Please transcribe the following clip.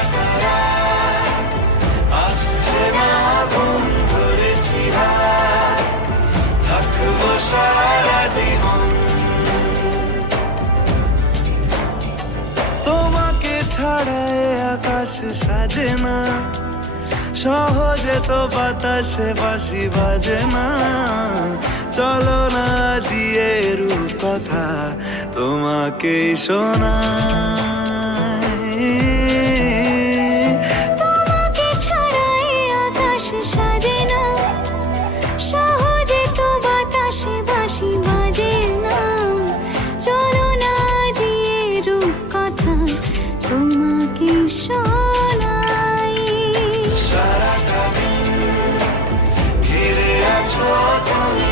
সারাটা রাত আসছে না ঘুম, ধরেছি হাত, থাকবো সারা জীবন। তোমাকে ছাড়া এ আকাশ সাজে না, সহজে তো বাতাসে বাঁশি বাজে না। চলো না জিয়ে কথা তোমাকে শোনাই। তোমাকে ছাড়া এ আকাশ সাজে না, সহজে তো বাতাসে বাঁশি বাজে না। চলো না জিয়ে কথা তোমাকে শোনাই। সারাটা দিন ঘিরে আছো তুমি